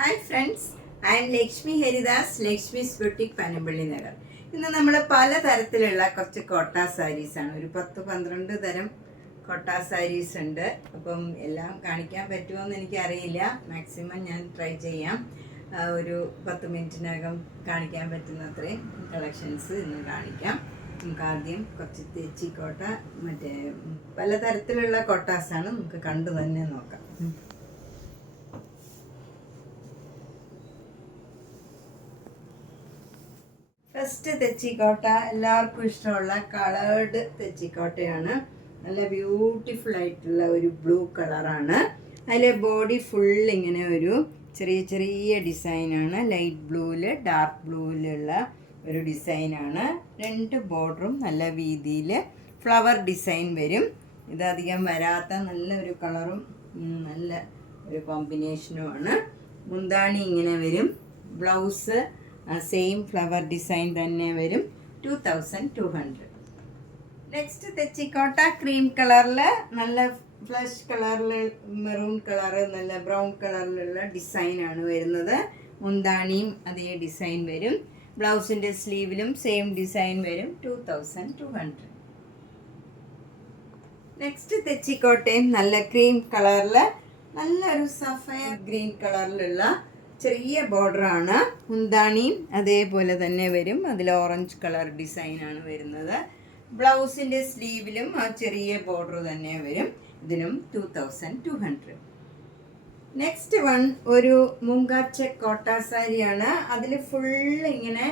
Hi friends, I M Lakshmi Haridas, Lakshmi's boutique, Panampilly Nagar. ഇന്ന് നമ്മൾ പലതരത്തിലുള്ള കുറച്ച് കോട്ട സാരീസാണ്, ഒരു 10-12 തരം കോട്ട സാരീസ് ഉണ്ട്. അപ്പം എല്ലാം കാണിക്കാൻ പറ്റുമോ എന്ന് എനിക്കറിയില്ല. മാക്സിമം ഞാൻ ട്രൈ ചെയ്യാം. ഒരു 10 മിനിറ്റിനകം കാണിക്കാൻ പറ്റുന്ന അത്രയും കളക്ഷൻസ് ഇന്ന് കാണിക്കാം. നമുക്ക് ആദ്യം കുറച്ച് തെച്ചിക്കോട്ട, മറ്റേ പലതരത്തിലുള്ള കോട്ടാസാണ്, നമുക്ക് കണ്ടു തന്നെ നോക്കാം. ഫസ്റ്റ് തെച്ചിക്കോട്ട എല്ലാവർക്കും ഇഷ്ടമുള്ള കളേർഡ് തെച്ചിക്കോട്ടയാണ്. നല്ല ബ്യൂട്ടിഫുൾ ആയിട്ടുള്ള ഒരു ബ്ലൂ കളറാണ്. അതിൽ ബോഡി ഫുൾ ഇങ്ങനെ ഒരു ചെറിയ ചെറിയ ഡിസൈനാണ്. ലൈറ്റ് ബ്ലൂവിൽ ഡാർക്ക് ബ്ലൂവിലുള്ള ഒരു ഡിസൈനാണ്. 2 ബോർഡറും നല്ല വീതിയിൽ ഫ്ലവർ ഡിസൈൻ വരും. ഇതധികം വരാത്ത നല്ലൊരു കളറും നല്ല ഒരു കോമ്പിനേഷനുമാണ്. മുന്താണി ഇങ്ങനെ വരും. ബ്ലൗസ് സെയിം ഫ്ലവർ ഡിസൈൻ തന്നെ വരും. 2200. നെക്സ്റ്റ് തെച്ചിക്കോട്ട ക്രീം കളറിൽ നല്ല ഫ്ലഷ് കളറിൽ മെറൂൺ കളറ് നല്ല ബ്രൗൺ കളറിലുള്ള ഡിസൈനാണ് വരുന്നത്. മുന്താണിയും അതേ ഡിസൈൻ വരും. ബ്ലൗസിൻ്റെ സ്ലീവിലും സെയിം ഡിസൈൻ വരും. 2200. നെക്സ്റ്റ് തെച്ചിക്കോട്ടയും നല്ല ക്രീം കളറിൽ നല്ലൊരു സഫയർ ഗ്രീൻ കളറിലുള്ള ചെറിയ ബോർഡറാണ്. മുന്താണിയും അതേപോലെ തന്നെ വരും. അതിൽ ഓറഞ്ച് കളർ ഡിസൈനാണ് വരുന്നത്. ബ്ലൗസിൻ്റെ സ്ലീവിലും ആ ചെറിയ ബോർഡർ തന്നെ വരും. ഇതിനും 2200. നെക്സ്റ്റ് വൺ ഒരു മുങ്കാച്ച കോട്ട സാരിയാണ്. അതിൽ ഫുൾ ഇങ്ങനെ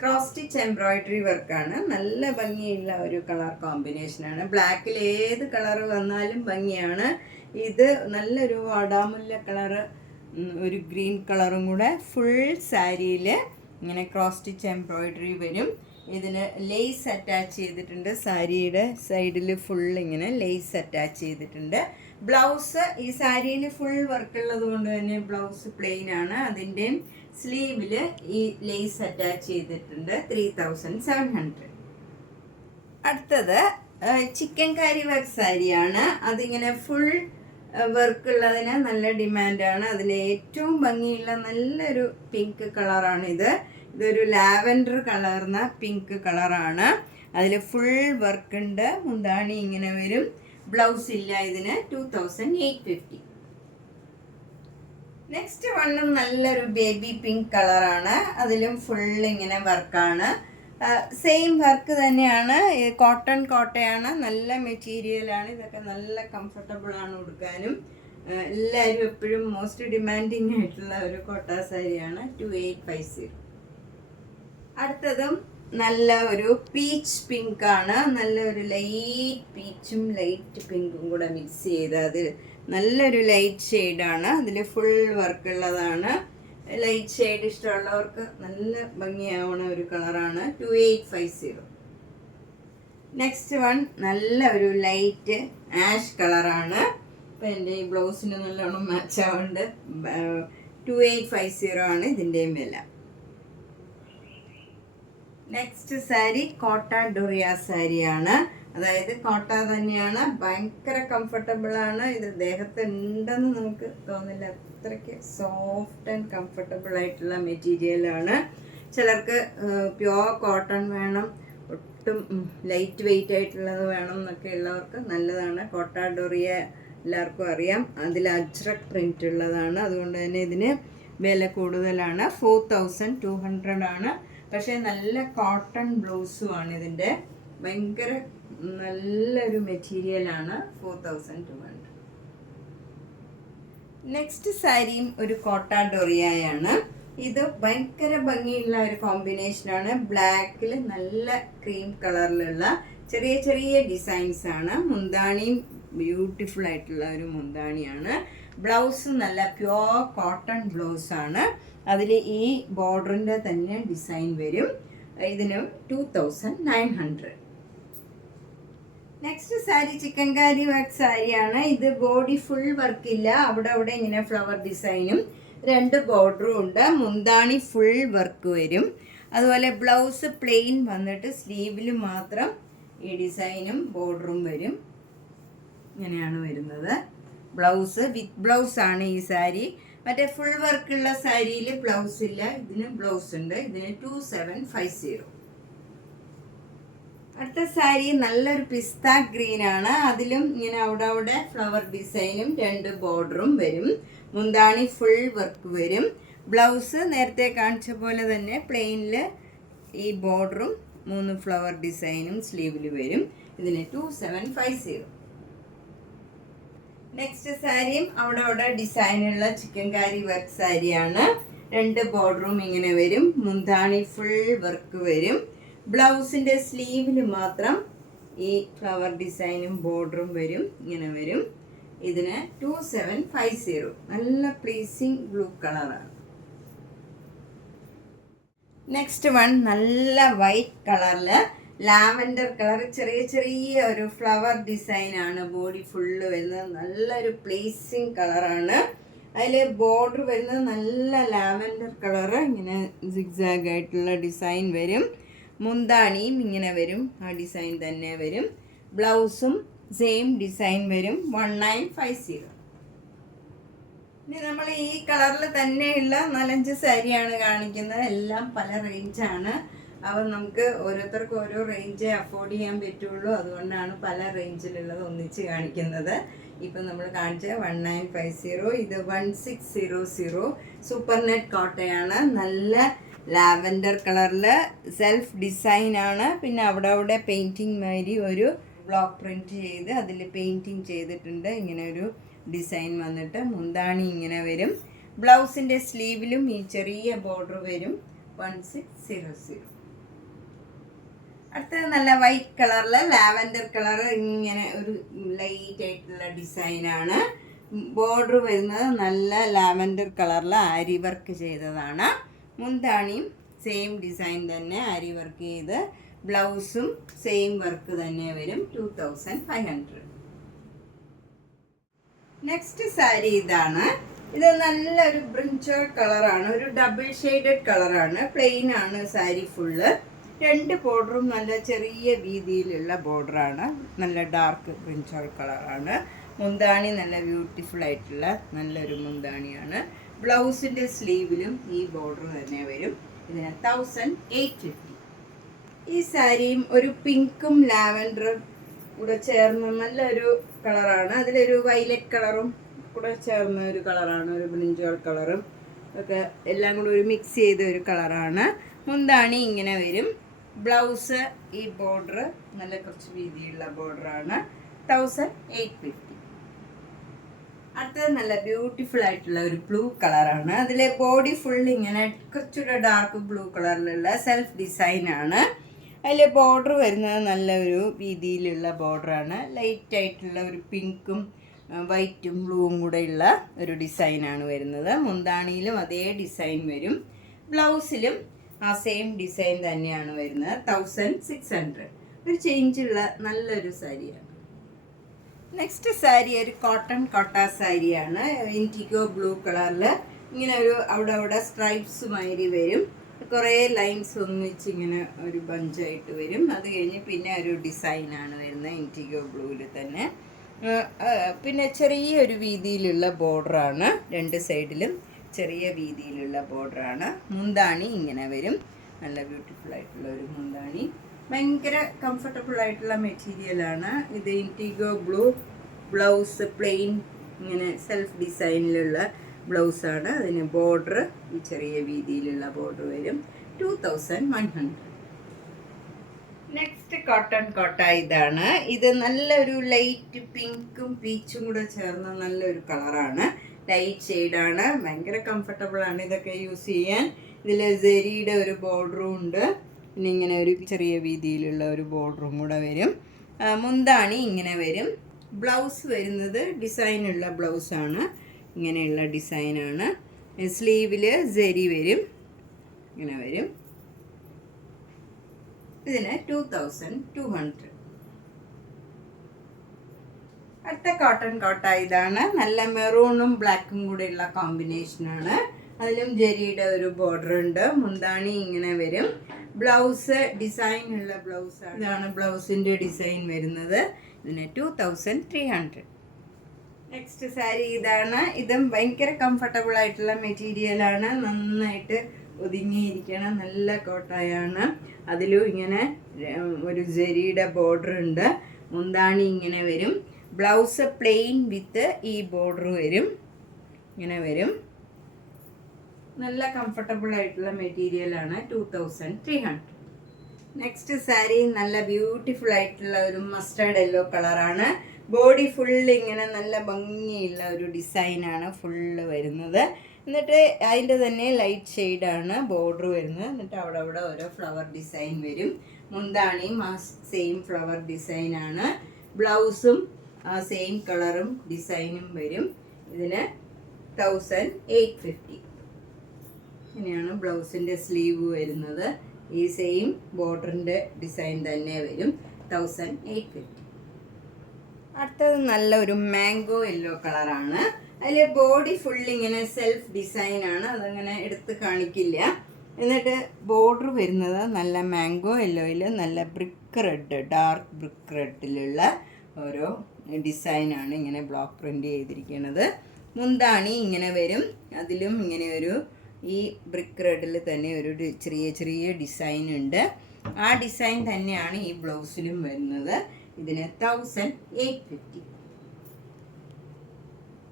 ക്രോസ് സ്റ്റിച്ച് എംബ്രോയിഡറി വർക്കാണ്. നല്ല ഭംഗിയുള്ള ഒരു കളർ കോമ്പിനേഷനാണ്. ബ്ലാക്കിൽ ഏത് കളർ വന്നാലും ഭംഗിയാണ്. ഇത് നല്ലൊരു വാടാമുല്ല കളറ്, ഒരു ഗ്രീൻ കളറും കൂടെ ഫുൾ സാരിയിൽ ഇങ്ങനെ ക്രോസ് സ്റ്റിച്ച് എംബ്രോയിഡറി വരും. ഇതിന് ലേസ് അറ്റാച്ച് ചെയ്തിട്ടുണ്ട്. സാരിയുടെ സൈഡിൽ ഫുൾ ഇങ്ങനെ ലേസ് അറ്റാച്ച് ചെയ്തിട്ടുണ്ട്. ബ്ലൗസ് ഈ സാരിയിൽ ഫുൾ വർക്കുള്ളത് കൊണ്ട് തന്നെ ബ്ലൗസ് പ്ലെയിൻ ആണ്. അതിൻ്റെയും സ്ലീവിൽ ഈ ലേസ് അറ്റാച്ച് ചെയ്തിട്ടുണ്ട്. 3700. അടുത്തത് ചിക്കൻ കാരി വർക്ക് സാരിയാണ്. അതിങ്ങനെ ഫുൾ വർക്കുള്ളതിന് നല്ല ഡിമാൻഡാണ്. അതിൽ ഏറ്റവും ഭംഗിയുള്ള നല്ലൊരു പിങ്ക് കളറാണിത്. ഇതൊരു ലാവൻഡർ കളർന്ന പിങ്ക് കളറാണ്. അതിൽ ഫുൾ വർക്കുണ്ട്. മുന്താണി ഇങ്ങനെ വരും. ബ്ലൗസ് ഇല്ല. ഇതിന് 2850. നെക്സ്റ്റ് വണ്ണും നല്ലൊരു ബേബി പിങ്ക് കളറാണ്. അതിലും ഫുൾ ഇങ്ങനെ വർക്കാണ്. സെയിം വർക്ക് തന്നെയാണ്. കോട്ടൺ കോട്ടയാണ്. നല്ല മെറ്റീരിയലാണ്. ഇതൊക്കെ നല്ല കംഫർട്ടബിളാണ് ഉടുക്കാനും. എല്ലാവരും എപ്പോഴും മോസ്റ്റ് ഡിമാൻഡിങ് ആയിട്ടുള്ള ഒരു കോട്ട സാരിയാണ്. 2850. അടുത്തതും നല്ല ഒരു പീച്ച് പിങ്ക് ആണ്. നല്ലൊരു ലൈറ്റ് പീച്ചും ലൈറ്റ് പിങ്കും കൂടെ മിക്സ് ചെയ്ത് അത് നല്ലൊരു ലൈറ്റ് ഷെയ്ഡാണ്. അതിൽ ഫുൾ വർക്കുള്ളതാണ്. ലൈറ്റ് ഷെയ്ഡ് ഇഷ്ടമുള്ളവർക്ക് നല്ല ഭംഗിയാവുന്ന ഒരു കളറാണ്. 2850. നെക്സ്റ്റ് വൺ നല്ല ഒരു ലൈറ്റ് ആഷ് കളറാണ്. ഇപ്പം എൻ്റെ ഈ ബ്ലൗസിന് നല്ലോണം മാച്ച് ആവുന്നുണ്ട്. 2850 ആണ് ഇതിൻ്റെയും വില. നെക്സ്റ്റ് സാരി കോട്ട ഡൊറിയ സാരിയാണ്. അതായത് കോട്ട തന്നെയാണ്. ഭയങ്കര കംഫർട്ടബിളാണ്. ഇത് ദേഹത്ത് ഉണ്ടെന്ന് നമുക്ക് തോന്നില്ല. അത്രയ്ക്ക് സോഫ്റ്റ് ആൻഡ് കംഫർട്ടബിൾ ആയിട്ടുള്ള മെറ്റീരിയലാണ്. ചിലർക്ക് പ്യുവർ കോട്ടൺ വേണം, ഒട്ടും ലൈറ്റ് വെയിറ്റ് ആയിട്ടുള്ളത് വേണം എന്നൊക്കെ ഉള്ളവർക്ക് നല്ലതാണ്. കോട്ട ഡൊറിയ എല്ലാവർക്കും അറിയാം. അതിൽ അജ്രക് പ്രിൻ്റ് ഉള്ളതാണ്. അതുകൊണ്ട് തന്നെ ഇതിന് വില കൂടുതലാണ്. 4200 ആണ്. പക്ഷേ നല്ല കോട്ടൺ ബ്ലൗസുമാണ് ഇതിൻ്റെ. ഭയങ്കര നല്ലൊരു മെറ്റീരിയലാണ്. 4200. നെക്സ്റ്റ് സാരിയും ഒരു കോട്ട ഡൊറിയയാണ്. ഇത് ഭയങ്കര ഭംഗിയുള്ള ഒരു കോമ്പിനേഷനാണ്. ബ്ലാക്കിൽ നല്ല ക്രീം കളറിലുള്ള ചെറിയ ചെറിയ ഡിസൈൻസ് ആണ്. മുന്താണിയും ബ്യൂട്ടിഫുൾ ആയിട്ടുള്ള ഒരു മുന്താണിയാണ്. ബ്ലൗസ് നല്ല പ്യുവർ കോട്ടൺ ബ്ലൗസാണ്. അതിൽ ഈ ബോർഡറിൻ്റെ തന്നെ ഡിസൈൻ വരും. ഇതിന് 2900. നെക്സ്റ്റ് സാരി ചിക്കൻ കാരി വർക്ക് സാരിയാണ്. ഇത് ബോഡി ഫുൾ വർക്കില്ല. അവിടെ ഇങ്ങനെ ഫ്ലവർ ഡിസൈനും 2 ബോർഡറും ഉണ്ട്. മുന്താണി ഫുൾ വർക്ക് വരും. അതുപോലെ ബ്ലൗസ് പ്ലെയിൻ വന്നിട്ട് സ്ലീവിൽ മാത്രം ഈ ഡിസൈനും ബോർഡറും വരും. ഇങ്ങനെയാണ് വരുന്നത്. ബ്ലൗസ് വിത്ത് ബ്ലൗസാണ് ഈ സാരി. മറ്റേ ഫുൾ വർക്കുള്ള സാരിയിൽ ബ്ലൗസ് ഇല്ല, ഇതിന് ബ്ലൗസ് ഉണ്ട്. ഇതിന് 2750. അടുത്ത സാരി നല്ലൊരു പിസ്ത ഗ്രീൻ ആണ്. അതിലും ഇങ്ങനെ അവിടെ ഫ്ലവർ ഡിസൈനും 2 ബോർഡറും വരും. മുന്താണി ഫുൾ വർക്ക് വരും. ബ്ലൗസ് നേരത്തെ കാണിച്ച പോലെ തന്നെ പ്ലെയിനിൽ ഈ ബോർഡറും 3 ഫ്ലവർ ഡിസൈനും സ്ലീവിൽ വരും. ഇതിന് 2750. നെക്സ്റ്റ് സാരിയും അവിടെ ഡിസൈനുള്ള ചിക്കൻകാരി വർക്ക് സാരിയാണ്. 2 ബോർഡറും ഇങ്ങനെ വരും. മുന്താണി ഫുൾ വർക്ക് വരും. ബ്ലൗസിൻ്റെ സ്ലീവിൽ മാത്രം ഈ ഫ്ലവർ ഡിസൈനും ബോർഡറും വരും, ഇങ്ങനെ വരും. ഇതിന് 2750. നല്ല പ്ലീസിങ് ബ്ലൂ കളറാണ്. നെക്സ്റ്റ് വൺ നല്ല വൈറ്റ് കളറിൽ ലാവൻഡർ കളർ, ചെറിയ ഒരു ഫ്ലവർ ഡിസൈനാണ്. ബോഡി ഫുള്ള് വരുന്നത് നല്ലൊരു പ്ലീസിങ് കളറാണ്. അതിൽ ബോർഡർ വരുന്നത് നല്ല ലാവൻഡർ കളറ്, ഇങ്ങനെ സിഗ്സാഗ് ആയിട്ടുള്ള ഡിസൈൻ വരും. മുന്താണിയും ഇങ്ങനെ വരും, ആ ഡിസൈൻ തന്നെ വരും. ബ്ലൗസും സെയിം ഡിസൈൻ വരും. 1950. ഇനി നമ്മൾ ഈ കളറിൽ തന്നെയുള്ള 4-5 സാരിയാണ് കാണിക്കുന്നത്. എല്ലാം പല റേഞ്ചാണ്. അപ്പോൾ നമുക്ക് ഓരോരുത്തർക്കും ഓരോ റേഞ്ചേ അഫോർഡ് ചെയ്യാൻ പറ്റുള്ളൂ. അതുകൊണ്ടാണ് പല റേഞ്ചിലുള്ളത് ഒന്നിച്ച് കാണിക്കുന്നത്. ഇപ്പം നമ്മൾ കാണിച്ച 1950. ഇത് 1600 സൂപ്പർ നെറ്റ് കോട്ടയാണ്. നല്ല ലാവൻഡർ കളറിൽ സെൽഫ് ഡിസൈനാണ്. പിന്നെ അവിടെ പെയിൻറ്റിങ് മാതിരി ഒരു ബ്ലോക്ക് പ്രിൻറ്റ് ചെയ്ത് അതിൽ പെയിൻറ്റിങ് ചെയ്തിട്ടുണ്ട്. ഇങ്ങനെ ഒരു ഡിസൈൻ വന്നിട്ട് മുന്താണി ഇങ്ങനെ വരും. ബ്ലൗസിൻ്റെ സ്ലീവിലും ഈ ചെറിയ ബോർഡർ വരും. 1600. അടുത്തത് നല്ല വൈറ്റ് കളറിൽ ലാവൻഡർ കളർ, ഇങ്ങനെ ഒരു ലൈറ്റ് ആയിട്ടുള്ള ഡിസൈനാണ്. ബോർഡർ വരുന്നത് നല്ല ലാവൻഡർ കളറിൽ ആരി വർക്ക് ചെയ്തതാണ്. മുന്താണിയും സെയിം ഡിസൈൻ തന്നെ ആരി വർക്ക് ചെയ്ത്. ബ്ലൗസും സെയിം വർക്ക് തന്നെ വരും. 2500. നെക്സ്റ്റ് സാരി ഇതാണ്. ഇത് നല്ലൊരു ബ്രിഞ്ചോൾ കളറാണ്. ഒരു ഡബിൾ ഷെയ്ഡഡ് കളറാണ്. പ്ലെയിൻ ആണ് സാരി ഫുള്ള്. 2 ബോർഡറും നല്ല ചെറിയ വീതിയിലുള്ള ബോർഡറാണ്. നല്ല ഡാർക്ക് ബ്രിഞ്ചോൾ കളറാണ്. മുന്താണി നല്ല ബ്യൂട്ടിഫുൾ ആയിട്ടുള്ള നല്ലൊരു മുന്താണിയാണ്. ബ്ലൗസിൻ്റെ സ്ലീവിലും ഈ ബോർഡർ തന്നെ വരും. ഇതിന് 1850. ഈ സാരിയും ഒരു പിങ്കും ലാവൻഡറും കൂടെ ചേർന്ന് നല്ലൊരു കളറാണ്. അതിലൊരു വയലറ്റ് കളറും കൂടെ ചേർന്ന ഒരു കളറാണ്. ഒരു ബ്രിഞ്ചോൾ കളറും ഒക്കെ എല്ലാം കൂടി ഒരു മിക്സ് ചെയ്ത ഒരു കളറാണ്. മുന്താണി ഇങ്ങനെ വരും. ബ്ലൗസ് ഈ ബോർഡർ നല്ല കുറച്ച് വീതിയുള്ള ബോർഡറാണ്. 1850. അടുത്തത് നല്ല ബ്യൂട്ടിഫുൾ ആയിട്ടുള്ള ഒരു ബ്ലൂ കളറാണ്. അതിലെ ബോഡി ഫുൾ ഇങ്ങനെ കുറച്ചുകൂടെ ഡാർക്ക് ബ്ലൂ കളറിലുള്ള സെൽഫ് ഡിസൈനാണ്. അതിൽ ബോർഡർ വരുന്നത് നല്ലൊരു വീതിയിലുള്ള ബോർഡറാണ്. ലൈറ്റ് ആയിട്ടുള്ള ഒരു പിങ്കും വൈറ്റും ബ്ലൂവും കൂടെയുള്ള ഒരു ഡിസൈനാണ് വരുന്നത്. മുന്താണിയിലും അതേ ഡിസൈൻ വരും. ബ്ലൗസിലും ആ സെയിം ഡിസൈൻ തന്നെയാണ് വരുന്നത്. 1600. ഒരു ചേഞ്ചുള്ള നല്ലൊരു സാരിയാണ്. നെക്സ്റ്റ് സാരി ഒരു കോട്ടൺ കോട്ട സാരിയാണ്. ഇൻഡിഗോ ബ്ലൂ കളറിൽ ഇങ്ങനെ ഒരു അവിടെ സ്ട്രൈപ്സ് മാതിരി വരും. കുറേ ലൈൻസ് ഒന്നിച്ച് ഇങ്ങനെ ഒരു ബഞ്ചായിട്ട് വരും. അത് കഴിഞ്ഞ് പിന്നെ ഒരു ഡിസൈനാണ് വരുന്നത് ഇൻഡിഗോ ബ്ലൂവിൽ തന്നെ. പിന്നെ ചെറിയൊരു വീതിയിലുള്ള ബോർഡറാണ്. 2 സൈഡിലും ചെറിയ വീതിയിലുള്ള ബോർഡറാണ്. മുന്താണി ഇങ്ങനെ വരും. നല്ല ബ്യൂട്ടിഫുൾ ആയിട്ടുള്ള ഒരു മുന്താണി. ഭയങ്കര കംഫർട്ടബിൾ ആയിട്ടുള്ള മെറ്റീരിയലാണ്. ഇത് ഇൻഡിഗോ ബ്ലൂ. ബ്ലൗസ് പ്ലെയിൻ ഇങ്ങനെ സെൽഫ് ഡിസൈനിലുള്ള ബ്ലൗസാണ്. അതിന് ബോർഡർ ഈ ചെറിയ വീതിയിലുള്ള ബോർഡർ വരും. 2100. നെക്സ്റ്റ് കോട്ടൺ കോട്ട ഇതാണ്. ഇത് നല്ലൊരു ലൈറ്റ് പിങ്കും പീച്ചും കൂടെ ചേർന്ന നല്ലൊരു കളറാണ്. ലൈറ്റ് ഷെയ്ഡാണ്. ഭയങ്കര കംഫർട്ടബിൾ ആണ് ഇതൊക്കെ യൂസ് ചെയ്യാൻ. ഇതിൽ സെരിയുടെ ഒരു ബോർഡറും ഉണ്ട്. പിന്നെ ഇങ്ങനെ ഒരു ചെറിയ വീതിയിലുള്ള ഒരു ബോർഡറും കൂടെ വരും. മുന്താണി ഇങ്ങനെ വരും. ബ്ലൗസ് വരുന്നത് ഡിസൈനുള്ള ബ്ലൗസാണ്. ഇങ്ങനെയുള്ള ഡിസൈനാണ്. സ്ലീവിൽ സെരി വരും. ഇങ്ങനെ വരും. ഇതിന് 2200. അടുത്ത കോട്ടൺ കോട്ട ഇതാണ്. നല്ല മെറൂണും ബ്ലാക്കും കൂടെയുള്ള കോമ്പിനേഷനാണ്. അതിലും ജെരിയുടെ ഒരു ബോർഡർ ഉണ്ട്. മുന്താണി ഇങ്ങനെ വരും. ബ്ലൗസ് ഡിസൈനുള്ള ബ്ലൗസാണ്. ഇതാണ് ബ്ലൗസിൻ്റെ ഡിസൈൻ വരുന്നത്. ഇതിന് 2300. നെക്സ്റ്റ് സാരി ഇതാണ്. ഇതും ഭയങ്കര കംഫർട്ടബിൾ ആയിട്ടുള്ള മെറ്റീരിയലാണ്. നന്നായിട്ട് ഒതുങ്ങിയിരിക്കണം. നല്ല കോട്ടായാണ്. അതിലും ഇങ്ങനെ ഒരു ജരിയുടെ ബോർഡർ ഉണ്ട്. മുന്താണി ഇങ്ങനെ വരും. ബ്ലൗസ് പ്ലെയിൻ വിത്ത് ഈ ബോർഡർ വരും. ഇങ്ങനെ വരും. നല്ല കംഫർട്ടബിൾ ആയിട്ടുള്ള മെറ്റീരിയലാണ്. 2300. നെക്സ്റ്റ് സാരി നല്ല ബ്യൂട്ടിഫുൾ ആയിട്ടുള്ള ഒരു മസ്റ്റേർഡ് യെല്ലോ കളറാണ്. ബോഡി ഫുള്ള് ഇങ്ങനെ നല്ല ഭംഗിയുള്ള ഒരു ഡിസൈനാണ് ഫുള്ള് വരുന്നത്. എന്നിട്ട് അതിൻ്റെ തന്നെ ലൈറ്റ് ഷെയ്ഡാണ് ബോർഡർ വരുന്നത്. എന്നിട്ട് അവിടെ ഓരോ ഫ്ലവർ ഡിസൈൻ വരും. മുന്താണിയും ആ സെയിം ഫ്ലവർ ഡിസൈനാണ്. ബ്ലൗസും ആ സെയിം കളറും ഡിസൈനും വരും. ഇതിന് 1850. ഇങ്ങനെയാണ് ബ്ലൗസിൻ്റെ സ്ലീവ് വരുന്നത്. ഈ സെയിം ബോർഡറിൻ്റെ ഡിസൈൻ തന്നെ വരും. 1850. അടുത്തത് നല്ല ഒരു മാംഗോ യെല്ലോ കളറാണ്. അതിൽ ബോഡി ഫുള്ളിങ്ങനെ സെൽഫ് ഡിസൈനാണ്. അതങ്ങനെ എടുത്ത് കാണിക്കില്ല. എന്നിട്ട് ബോർഡർ വരുന്നത് നല്ല മാംഗോ യെല്ലോയിൽ നല്ല ബ്രിക്ക് റെഡ്, ഡാർക്ക് ബ്രിക്ക് റെഡിലുള്ള ഓരോ ഡിസൈനാണ് ഇങ്ങനെ ബ്ലോക്ക് പ്രിൻ്റ് ചെയ്തിരിക്കുന്നത്. മുന്താണി ഇങ്ങനെ വരും. അതിലും ഇങ്ങനെ ഒരു ഈ ബ്രിക്ക് റെഡിൽ തന്നെ ഒരു ചെറിയ ഡിസൈൻ ഉണ്ട്. ആ ഡിസൈൻ തന്നെയാണ് ഈ ബ്ലൗസിലും വരുന്നത്. ഇതിന് 1850.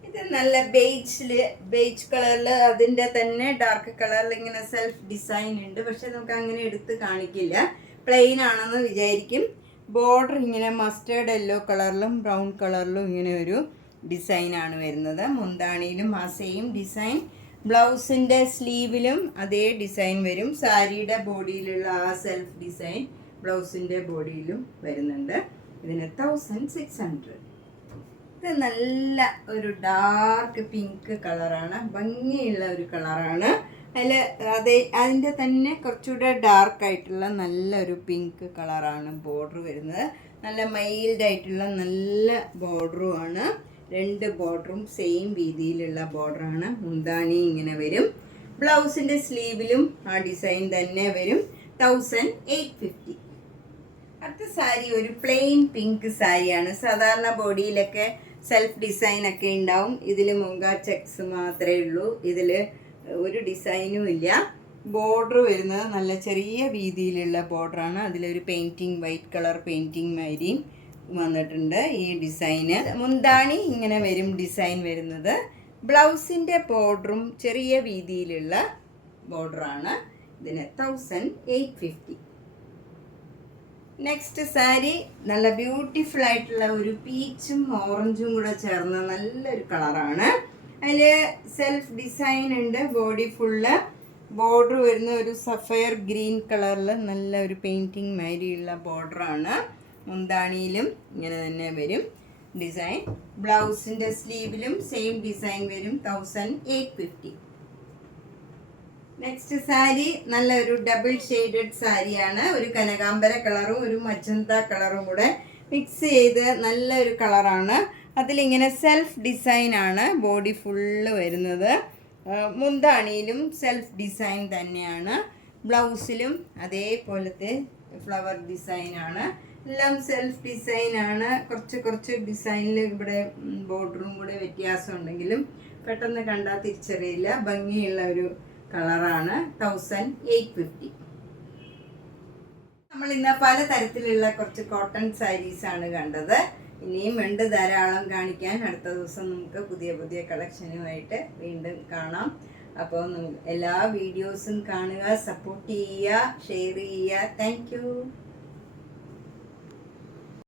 ഇത് നല്ല ബേജ് കളറിൽ അതിൻ്റെ തന്നെ ഡാർക്ക് കളറിൽ ഇങ്ങനെ സെൽഫ് ഡിസൈൻ ഉണ്ട്. പക്ഷെ നമുക്ക് അങ്ങനെ എടുത്ത് കാണിക്കില്ല. പ്ലെയിൻ ആണെന്ന് വിചാരിക്കും. ബോർഡർ ഇങ്ങനെ മസ്റ്റേർഡ് യെല്ലോ കളറിലും ബ്രൗൺ കളറിലും ഇങ്ങനെ ഒരു ഡിസൈനാണ് വരുന്നത്. മുന്താണിയിലും ആ സെയിം ഡിസൈൻ. ബ്ലൗസിൻ്റെ സ്ലീവിലും അതേ ഡിസൈൻ വരും. സാരിയുടെ ബോഡിയിലുള്ള ആ സെൽഫ് ഡിസൈൻ ബ്ലൗസിൻ്റെ ബോഡിയിലും വരുന്നുണ്ട്. ഇതിന് 1600. ഇത് നല്ല ഒരു ഡാർക്ക് പിങ്ക് കളറാണ്. ഭംഗിയുള്ള ഒരു കളറാണ്. അതിൻ്റെ തന്നെ കുറച്ചുകൂടെ ഡാർക്കായിട്ടുള്ള നല്ലൊരു പിങ്ക് കളറാണ് ബോർഡർ വരുന്നത്. നല്ല മൈൽഡായിട്ടുള്ള നല്ല ബോർഡറുമാണ്. രണ്ട് ബോർഡറും സെയിം രീതിയിലുള്ള ബോർഡറാണ്. മുന്താണി ഇങ്ങനെ വരും. ബ്ലൗസിൻ്റെ സ്ലീവിലും ആ ഡിസൈൻ തന്നെ വരും. 1850. അടുത്ത സാരി ഒരു പ്ലെയിൻ പിങ്ക് സാരിയാണ്. സാധാരണ ബോഡിയിലൊക്കെ സെൽഫ് ഡിസൈനൊക്കെ ഉണ്ടാവും. ഇതിൽ മുങ്ക ചെക്സ് മാത്രമേ ഉള്ളൂ. ഇതിൽ ഒരു ഡിസൈനും ഇല്ല. ബോർഡർ വരുന്നത് നല്ല ചെറിയ വീതിയിലുള്ള ബോർഡറാണ്. അതിലൊരു പെയിൻറ്റിങ് വൈറ്റ് കളർ പെയിൻറ്റിങ് മാതിരിയും വന്നിട്ടുണ്ട് ഈ ഡിസൈന്. മുന്താണി ഇങ്ങനെ വരും ഡിസൈൻ വരുന്നത്. ബ്ലൗസിൻ്റെ ബോർഡറും ചെറിയ വീതിയിലുള്ള ബോർഡറാണ്. ഇതിന് 1850. നെക്സ്റ്റ് സാരി നല്ല ബ്യൂട്ടിഫുൾ ആയിട്ടുള്ള ഒരു പീച്ചും ഓറഞ്ചും കൂടെ ചേർന്ന നല്ലൊരു കളറാണ്. അതിൽ സെൽഫ് ഡിസൈൻ ഉണ്ട്. ബോഡി ഫുള്ള് ബോർഡർ വരുന്ന ഒരു സഫയർ ഗ്രീൻ കളറിൽ നല്ല ഒരു പെയിൻറ്റിങ് മാതിരിയുള്ള ബോർഡറാണ്. മുന്താണിയിലും ഇങ്ങനെ തന്നെ വരും ഡിസൈൻ. ബ്ലൗസിൻ്റെ സ്ലീവിലും സെയിം ഡിസൈൻ വരും. 1850. നെക്സ്റ്റ് സാരി നല്ലൊരു ഡബിൾ ഷെയ്ഡഡ് സാരിയാണ്. ഒരു കനകാംബര കളറും ഒരു മജന്ത കളറും കൂടെ മിക്സ് ചെയ്ത് നല്ലൊരു കളറാണ്. അതിലിങ്ങനെ സെൽഫ് ഡിസൈനാണ് ബോഡി ഫുള്ള് വരുന്നത്. മുന്താണിയിലും സെൽഫ് ഡിസൈൻ തന്നെയാണ്. ബ്ലൗസിലും അതേപോലത്തെ ഫ്ലവർ ഡിസൈനാണ്. എല്ലാം സെൽഫ് ഡിസൈനാണ്. കുറച്ച് ഡിസൈനിൽ ഇവിടെ ബോർഡറും കൂടെ വ്യത്യാസം ഉണ്ടെങ്കിലും പെട്ടെന്ന് കണ്ടാൽ തിരിച്ചറിയില്ല. ഭംഗിയുള്ള ഒരു കളറാണ്. 1850. നമ്മൾ ഇന്ന് പലതരത്തിലുള്ള കുറച്ച് കോട്ടൺ സാരീസാണ് കണ്ടത്. ഇനിയും ഉണ്ട് ധാരാളം കാണിക്കാൻ. അടുത്ത ദിവസം നമുക്ക് പുതിയ കളക്ഷനുമായിട്ട് വീണ്ടും കാണാം. അപ്പോൾ എല്ലാ വീഡിയോസും കാണുക, സപ്പോർട്ട് ചെയ്യുക, ഷെയർ ചെയ്യുക. Thank you.